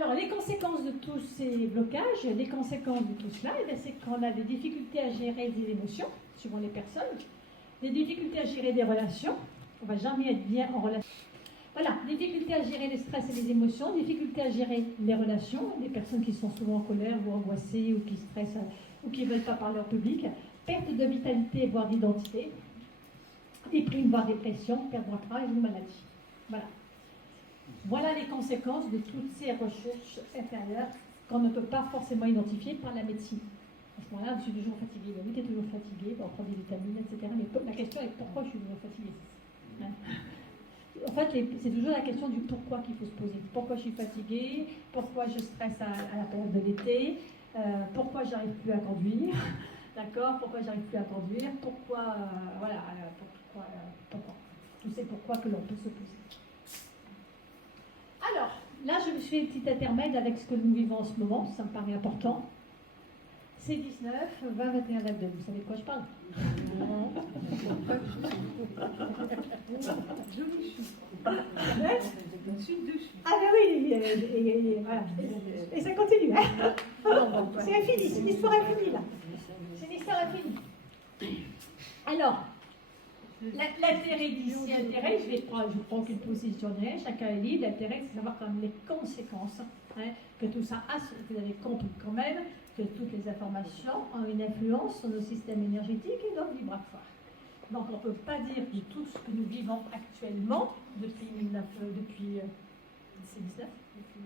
Alors, les conséquences de tous ces blocages, les conséquences de tout cela, c'est qu'on a des difficultés à gérer des émotions, suivant les personnes, des difficultés à gérer des relations, on ne va jamais être bien en relation. Voilà, difficultés à gérer les stress et les émotions, difficultés à gérer les relations, des personnes qui sont souvent en colère ou angoissées ou qui stressent ou qui ne veulent pas parler en public, perte de vitalité, voire d'identité, déprime, voire dépression, perte de travail ou maladie. Voilà. Voilà les conséquences de toutes ces recherches intérieures qu'on ne peut pas forcément identifier par la médecine. À ce moment-là, je suis toujours fatiguée. Oui, tu es toujours fatiguée, on prend des vitamines, etc. Mais la question est pourquoi je suis toujours fatiguée, hein? En fait, c'est toujours la question du pourquoi qu'il faut se poser. Pourquoi je suis fatiguée? Pourquoi je stresse à la période de l'été? Pourquoi j'arrive plus à conduire? D'accord? Pourquoi j'arrive plus à conduire? Pourquoi? Voilà. Pourquoi? Tous ces pourquoi que l'on peut se poser. Alors, là, je me fais un petit intermède avec ce que nous vivons en ce moment. Ça me paraît important. C'est 19, 20, 21, 22. Vous savez de quoi je parle? Ah ben oui, voilà. Et ça continue, hein? C'est infini, c'est une histoire infinie, là. C'est une histoire infinie. Alors, l'intérêt d'ici, je prends qu'une position, chacun est libre. L'intérêt, c'est de savoir quand même les conséquences, hein, que tout ça a. Vous avez compris quand même que toutes les informations ont une influence sur nos systèmes énergétiques et donc vibratoires. Donc on ne peut pas dire que tout ce que nous vivons actuellement, depuis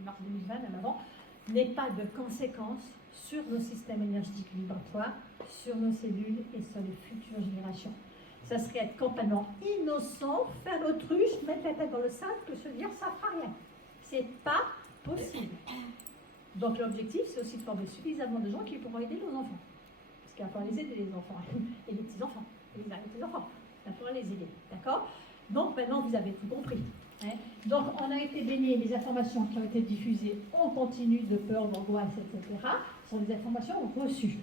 mars 2020, même avant, n'ait pas de conséquences sur nos systèmes énergétiques vibratoires, sur nos cellules et sur les futures générations. Ça serait être complètement innocent, faire l'autruche, mettre la tête dans le sable, que se dire ça ne fera rien. C'est pas possible. Donc l'objectif, c'est aussi de former suffisamment de gens qui pourront aider nos enfants. Parce qu'il va falloir les aider, les enfants, et les petits-enfants, et les petits-enfants. Il va falloir les aider, d'accord? Donc maintenant, vous avez tout compris. Hein? Donc on a été baigné, les informations qui ont été diffusées en continu de peur, d'angoisse, etc., sont des informations reçues.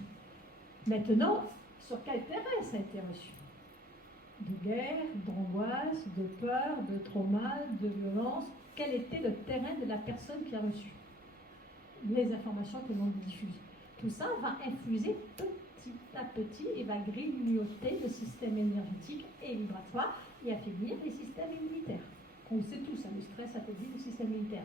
Maintenant, sur quel terrain ça a été reçu? De guerre, d'angoisse, de peur, de trauma, de violence. Quel était le terrain de la personne qui a reçu les informations que l'on diffuse? Tout ça va infuser petit à petit et va grignoter le système énergétique et vibratoire et affaiblir les systèmes immunitaires. On sait tous, le stress affaiblit le système immunitaire.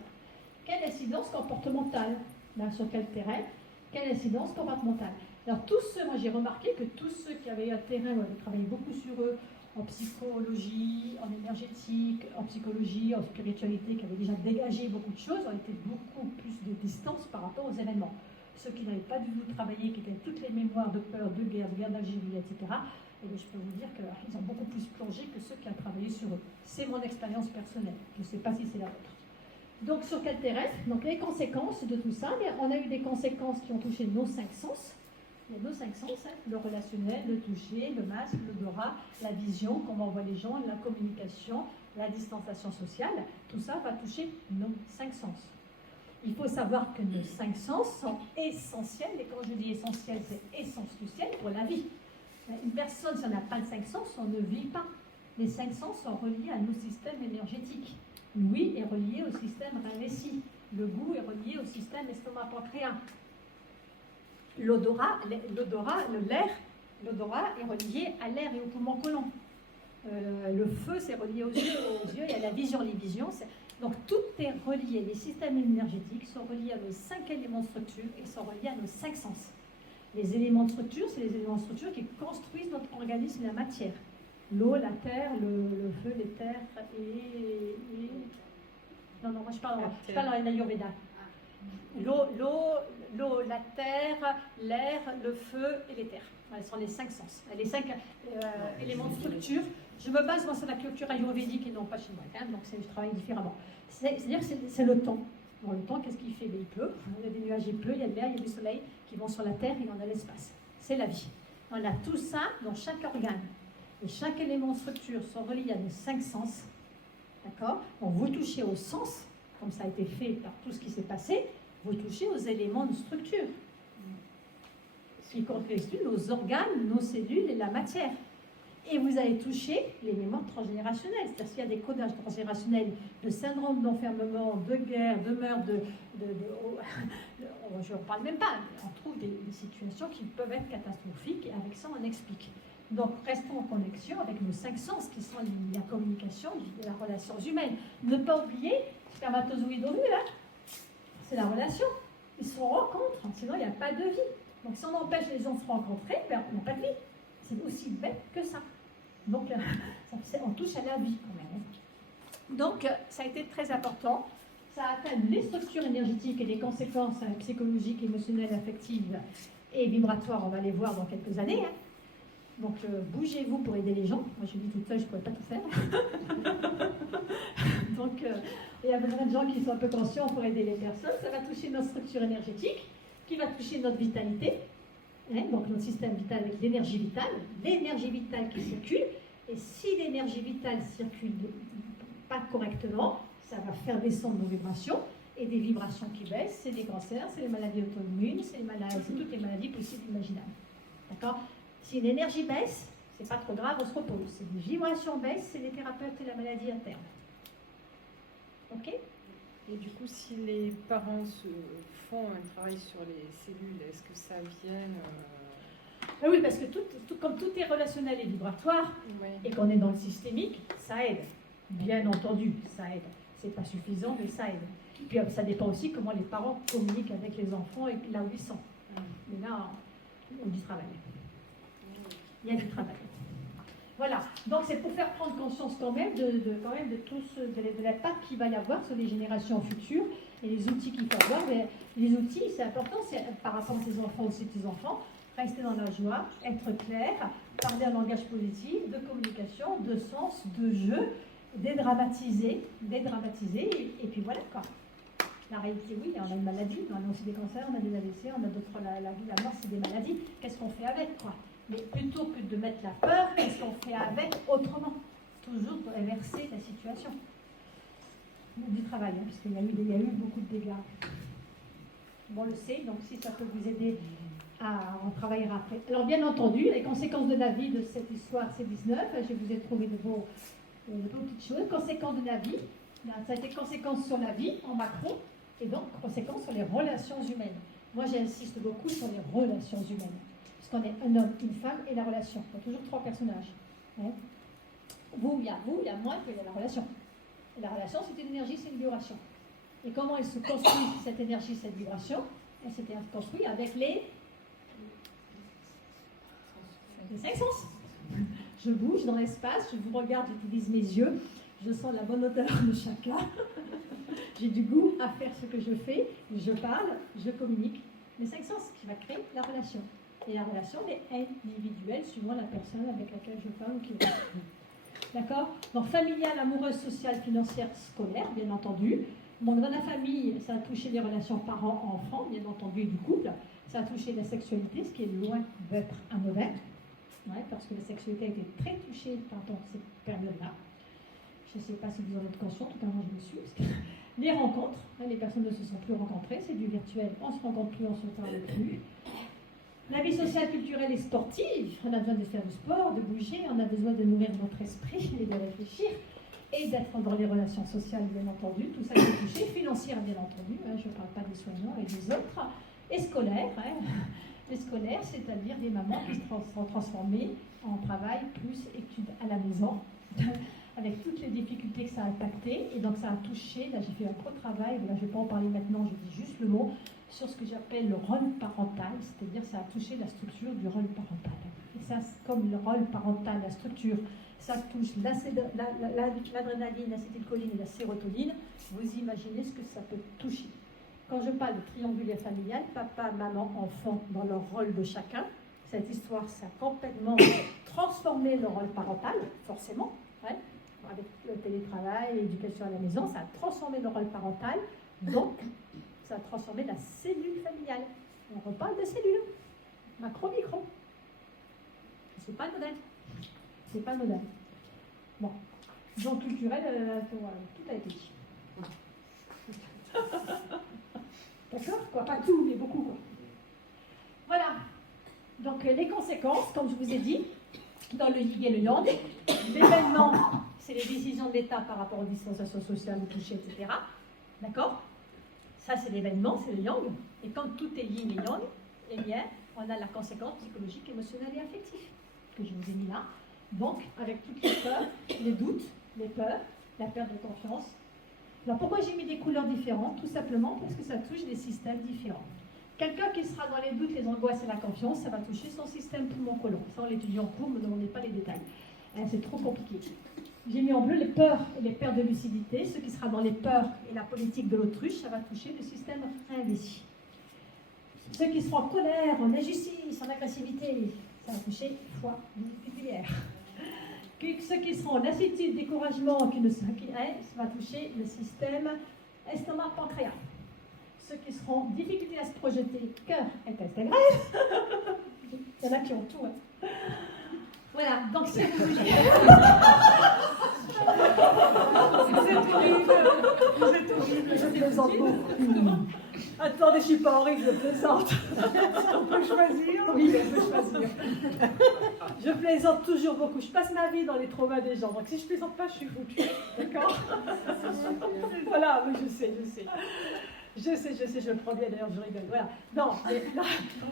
Quelle incidence comportementale? Là, sur quel terrain? Quelle incidence comportementale? Alors tous ceux, moi j'ai remarqué que tous ceux qui avaient un terrain où on avait travaillé beaucoup sur eux, en psychologie, en énergétique, en psychologie, en spiritualité, qui avaient déjà dégagé beaucoup de choses, ont été beaucoup plus de distance par rapport aux événements. Ceux qui n'avaient pas du tout travaillé, qui avaient toutes les mémoires de peur, de guerre d'Algérie, etc., et je peux vous dire qu'ils ont beaucoup plus plongé que ceux qui ont travaillé sur eux. C'est mon expérience personnelle. Je ne sais pas si c'est la vôtre. Donc sur quel terrain? Donc les conséquences de tout ça, on a eu des conséquences qui ont touché nos 5 sens. Il y a nos 5 sens, hein, le relationnel, le toucher, le masque, l'odorat, la vision, comment on voit les gens, la communication, la distanciation sociale. Tout ça va toucher nos 5 sens. Il faut savoir que nos 5 sens sont essentiels, et quand je dis essentiel, c'est essentiel pour la vie. Une personne, si on n'a pas de 5 sens, on ne vit pas. Les 5 sens sont reliés à nos systèmes énergétiques. L'ouïe est relié au système rein-vessie. Le goût est relié au système estomac-pancréas. L'odorat, l'air, l'odorat est relié à l'air et au poumon colon. Le feu, c'est relié aux yeux, il y a la vision, les visions. Donc tout est relié. Les systèmes énergétiques sont reliés à nos 5 éléments de structure et sont reliés à nos 5 sens. Les éléments de structure, c'est les éléments de structure qui construisent notre organisme et la matière. L'eau, la terre, le feu, l'éther et... Non, moi je parle dans l'Ayurveda. L'eau, la terre, l'air, le feu et l'éther. Voilà, ce sont les 5 sens, les 5 éléments de structure. Je me base moi sur la culture ayurvédique et non pas chinoise, hein, donc je travaille différemment. C'est-à-dire que c'est le temps. Bon, le temps, qu'est-ce qu'il fait? Il pleut, il y a des nuages, il pleut, il y a de l'air, il y a du soleil qui vont sur la terre et on a l'espace. C'est la vie. On a tout ça dans chaque organe. Et chaque élément de structure sont reliés à nos 5 sens. D'accord? Donc vous touchez au sens, comme ça a été fait par tout ce qui s'est passé, vous touchez aux éléments de structure. Ce qui constitue nos organes, nos cellules et la matière. Et vous allez toucher les mémoires transgénérationnelles. C'est-à-dire s'il y a des codages transgénérationnels de syndrome d'enfermement, de guerre, de meurtre, je ne parle même pas, on trouve des situations qui peuvent être catastrophiques et avec ça on explique. Donc restons en connexion avec nos 5 sens qui sont la communication et la relation humaine. Ne pas oublier, spermatozoïde ovule, hein, c'est la relation. Ils se rencontrent, sinon il n'y a pas de vie. Donc si on empêche les gens de se rencontrer, ben, on n'a pas de vie. C'est aussi bête que ça. Donc on touche à la vie quand même. Donc ça a été très important. Ça atteint les structures énergétiques et les conséquences psychologiques, émotionnelles, affectives et vibratoires. On va les voir dans quelques années. Hein. Donc bougez-vous pour aider les gens. Moi je dis toute seule, je ne pourrais pas tout faire. Donc il y a besoin de gens qui sont un peu conscients pour aider les personnes. Ça va toucher notre structure énergétique, qui va toucher notre vitalité. Hein, donc notre système vital avec l'énergie vitale qui circule. Et si l'énergie vitale circule pas correctement, ça va faire descendre nos vibrations. Et des vibrations qui baissent, c'est des cancers, c'est les maladies auto-immunes, c'est toutes les maladies possibles et imaginables. D'accord? Si l'énergie baisse, c'est pas trop grave, on se repose. Si les vibrations baissent, c'est les thérapeutes et la maladie interne. Ok? Et du coup, si les parents font un travail sur les cellules, est-ce que ça vient Oui, parce que comme tout est relationnel et vibratoire, et qu'on est dans le systémique, ça aide. Bien entendu, ça aide. C'est pas suffisant, mais ça aide. Puis ça dépend aussi comment les parents communiquent avec les enfants et là où ils sont. Mais là, on a du travail. Il y a du travail. Voilà, donc c'est pour faire prendre conscience quand même de l'impact qu'il va y avoir sur les générations futures et les outils qu'il faut avoir. Mais les outils, c'est important, c'est par rapport à ses enfants ou ses petits-enfants, rester dans la joie, être clair, parler un langage positif, de communication, de sens, de jeu, dédramatiser, et puis voilà quoi. La réalité, oui, on a une maladie, on a aussi des cancers, on a des AVC, on a d'autres, la vie, la mort, c'est des maladies. Qu'est-ce qu'on fait avec quoi? Mais plutôt que de mettre la peur, qu'est-ce qu'on fait avec autrement? Toujours pour inverser la situation. Du travail, hein, parce qu'il y a eu beaucoup de dégâts. Bon, on le sait, donc si ça peut vous aider, on travaillera après. Alors bien entendu, les conséquences de la vie de cette histoire, c'est 19. Je vous ai trouvé de vos petites choses. Conséquences de la vie, ça a été conséquences sur la vie en macro, et donc conséquences sur les relations humaines. Moi, j'insiste beaucoup sur les relations humaines. Parce qu'on est un homme, une femme et la relation. Il y a toujours 3 personnages. Hein? Il y a moi, puis il y a la relation. Et la relation, c'est une énergie, c'est une vibration. Et comment elle se construit, cette énergie, cette vibration? Elle s'est construite avec les 5 sens. Je bouge dans l'espace, je vous regarde, j'utilise mes yeux, je sens la bonne odeur de chacun. J'ai du goût à faire ce que je fais, je parle, je communique. Les 5 sens qui va créer la relation. Et la relation est individuelle suivant la personne avec laquelle je parle ou qui est. D'accord? Donc familiale, amoureuse, sociale, financière, scolaire, bien entendu. Donc dans la famille, ça a touché les relations parents-enfants, bien entendu, et du couple. Ça a touché la sexualité, ce qui est loin d'être anodin. Ouais, parce que la sexualité a été très touchée pendant cette période-là. Je ne sais pas si vous en êtes conscient, en tout cas moi je le suis. Parce que les rencontres, hein, les personnes ne se sont plus rencontrées, c'est du virtuel, on ne se rencontre plus, on ne se parle plus. La vie sociale, culturelle et sportive, on a besoin de faire du sport, de bouger, on a besoin de nourrir notre esprit et de réfléchir et d'être dans les relations sociales, bien entendu. Tout ça est touché, financière, bien entendu, hein, je ne parle pas des soignants et des autres, et scolaire. Hein. Les scolaires, c'est-à-dire des mamans qui sont transformées en travail plus études à la maison, avec toutes les difficultés que ça a impacté. Et donc ça a touché, là j'ai fait un gros travail, là je ne vais pas en parler maintenant, je dis juste le mot, sur ce que j'appelle le rôle parental, c'est-à-dire ça a touché la structure du rôle parental. Et ça, comme le rôle parental, la structure, ça touche l'adrénaline, l'acétylcholine et la sérotonine, vous imaginez ce que ça peut toucher. Quand je parle de triangulaire familial, papa, maman, enfant, dans leur rôle de chacun, cette histoire, ça a complètement transformé le rôle parental, forcément, ouais, avec le télétravail, l'éducation à la maison, ça a transformé le rôle parental, donc ça a transformé la cellule familiale. On reparle de cellules, macro-micro. C'est pas le modèle. C'est pas le modèle. Bon, donc culturel, tout a été dit. D'accord? Quoi, pas tout, mais beaucoup. Quoi. Voilà. Donc les conséquences, comme je vous ai dit, dans le yin et le yang. L'événement, c'est les décisions de l'État par rapport aux distanciations sociales, au toucher, etc. D'accord? Ça, c'est l'événement, c'est le yang. Et quand tout est yin et yang, eh bien, on a la conséquence psychologique, émotionnelle et affective que je vous ai mis là. Donc, avec toutes les peurs, les doutes, les peurs, la perte de confiance. Alors, pourquoi j'ai mis des couleurs différentes? Tout simplement parce que ça touche des systèmes différents. Quelqu'un qui sera dans les doutes, les angoisses et la confiance, ça va toucher son système poumon-côlon. Ça, on l'étudie en cours, ne me demandez pas les détails. C'est trop compliqué. J'ai mis en bleu les peurs et les pertes de lucidité. Ce qui sera dans les peurs et la politique de l'autruche, ça va toucher le système réinvesti. Ceux qui seront en colère, en injustice, en agressivité, ça va toucher foie particulière. Ceux qui seront en lassitude, découragement, ça va toucher le système estomac-pancréas. Ceux qui seront en difficulté à se projeter, cœur, intestin grêle. Il y en a qui ont tout. Hein. Voilà, donc si vous voulez. Vous êtes horrible, je plaisante beaucoup. Attendez, je ne suis pas horrible, je plaisante. On peut choisir? Oui, on peut choisir. Je plaisante toujours beaucoup. Je passe ma vie dans les traumas des gens. Donc si je ne plaisante pas, je suis foutue. D'accord? Voilà, oui, je sais. Je sais, je le prends bien, d'ailleurs, je rigole. Voilà. Non,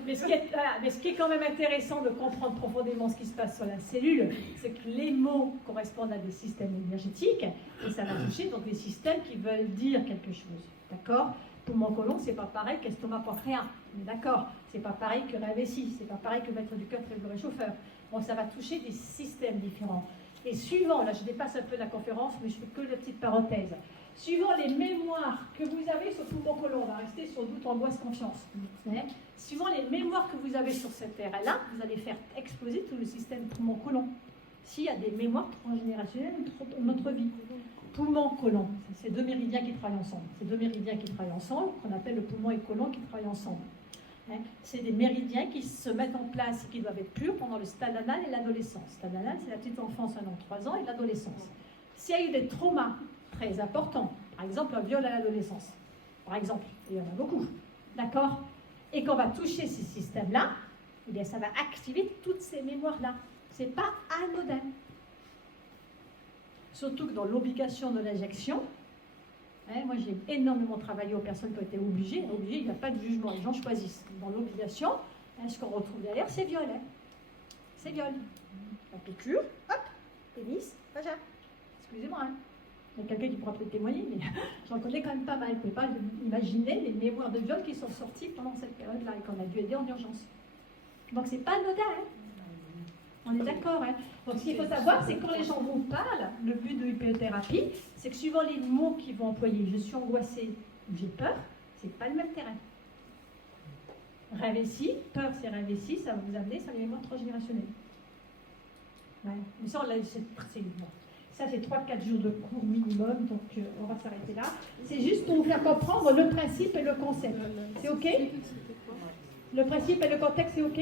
mais ce qui est quand même intéressant de comprendre profondément ce qui se passe sur la cellule, c'est que les mots correspondent à des systèmes énergétiques, et ça va toucher donc des systèmes qui veulent dire quelque chose. D'accord? Poumon-côlon, c'est pas pareil qu'estomac-pancréas. On est d'accord? C'est pas pareil que la vessie, c'est pas pareil que mettre du cœur très le réchauffeur. Bon, ça va toucher des systèmes différents. Et suivant, là je dépasse un peu la conférence, mais je fais que la petite parenthèse. Suivant les mémoires que vous avez sur poumon-côlon, on va rester sur doute, angoisse, confiance. Suivant les mémoires que vous avez sur cette terre-là, vous allez faire exploser tout le système poumon-côlon. S'il y a des mémoires transgénérationnelles dans notre vie. Poumon-côlon, c'est deux méridiens qui travaillent ensemble. C'est deux méridiens qui travaillent ensemble, qu'on appelle le poumon et côlon qui travaillent ensemble. C'est des méridiens qui se mettent en place et qui doivent être purs pendant le stade anal et l'adolescence. Le stade anal, c'est la petite enfance, 1 an, 3 ans, et l'adolescence. S'il y a eu des traumas très importants, par exemple un viol à l'adolescence, par exemple, il y en a beaucoup, d'accord? Et qu'on va toucher ces systèmes-là, eh bien ça va activer toutes ces mémoires-là. C'est pas anodin. Surtout que dans l'obligation de l'injection, moi j'ai énormément travaillé aux personnes qui ont été obligées. Il n'y a pas de jugement, les gens choisissent. Dans l'obligation, ce qu'on retrouve derrière, c'est viol. C'est viol. La piqûre, hop, pénis, vagin. Excusez-moi. Il y a quelqu'un qui pourra peut-être témoigner, mais j'en connais quand même pas mal. Vous ne pouvez pas imaginer les mémoires de viol qui sont sorties pendant cette période-là et qu'on a dû aider en urgence. Donc c'est pas anodin. On est d'accord. Donc ce qu'il faut savoir, c'est que quand les gens vous parlent, le but de l'hypnothérapie, c'est que suivant les mots qu'ils vont employer, je suis angoissée ou j'ai peur, c'est pas le même terrain. Réinvesti, peur c'est réinvesti, ça va vous amener sur les mémoires transgénérationnelles. Ouais. Mais ça, ça c'est 3-4 jours de cours minimum, donc on va s'arrêter là. C'est juste pour vous faire comprendre le principe et le concept. C'est OK? Le principe et le contexte, c'est OK?